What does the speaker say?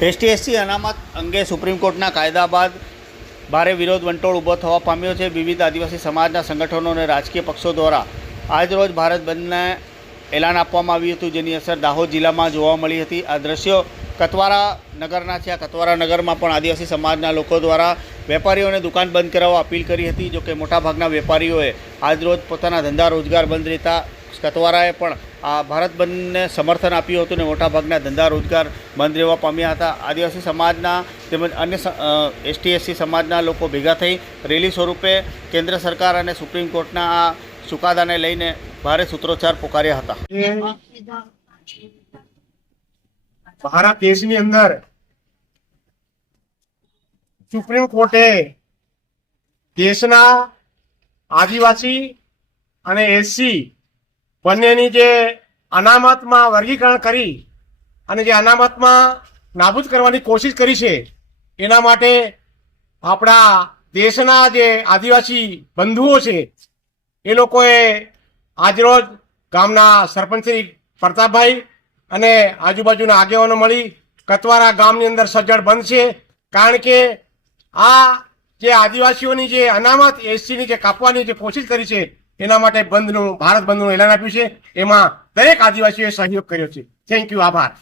ST અનામત અંગે supreme કોર્ટના કાયદા બાદ ભારે વિરોધ વંટોળ ઊભો થવા પામ્યો છે. વિવિધ આદિવાસી સમાજના સંગઠનો અને રાજકીય પક્ષો દ્વારા આજરોજ ભારત બંધને એલાન આપવામાં આવ્યું હતું, જેની અસર દાહોદ જિલ્લામાં જોવા મળી હતી. આ દ્રશ્યો કતવારા નગરના છે. આ કતવારા નગરમાં પણ આદિવાસી સમાજના લોકો દ્વારા વેપારીઓને દુકાન બંધ કરાવવા અપીલ કરી હતી. જોકે મોટાભાગના વેપારીઓએ આજરોજ પોતાના ધંધા રોજગાર બંધ રહેતા કતવારાએ પણ આ ભારત બંધને સમર્થન આપ્યું હતું અને મોટાભાગના ધંધા રોજગાર બંધ રહેવા પામ્યા હતા. આદિવાસી સમાજના તેમજ અન્ય એસટી સમાજના લોકો ભેગા થઈ રેલી સ્વરૂપે કેન્દ્ર સરકાર અને સુપ્રીમ કોર્ટના આ ચુકાદાને લઈને ભારે સૂત્રોચ્ચાર પોકાર્યા હતા. ભારત દેશની અંદર સુપ્રીમ કોર્ટે દેશના આદિવાસી અને એસસી બંનેની જે અનામતમાં વર્ગીકરણ કરી અને જે અનામતમાં નાબૂદ કરવાની કોશિશ કરી છે, એના માટે આપણા દેશના જે આદિવાસી બંધુઓ છે એ લોકોએ આજરોજ ગામના સરપંચ શ્રી પ્રતાપભાઈ અને આજુબાજુના આગેવાનો મળી કતવારા ગામની અંદર સજ્જડ બંધ છે. કારણ કે આ જે આદિવાસીઓની જે અનામત એસસીની જે કાપવાની જે કોશિશ કરી છે, એના માટે ભારત બંધનું એલાન આપ્યું છે. એમાં દરેક આદિવાસીઓએ સહયોગ કર્યો છે. થેન્ક યુ, આભાર.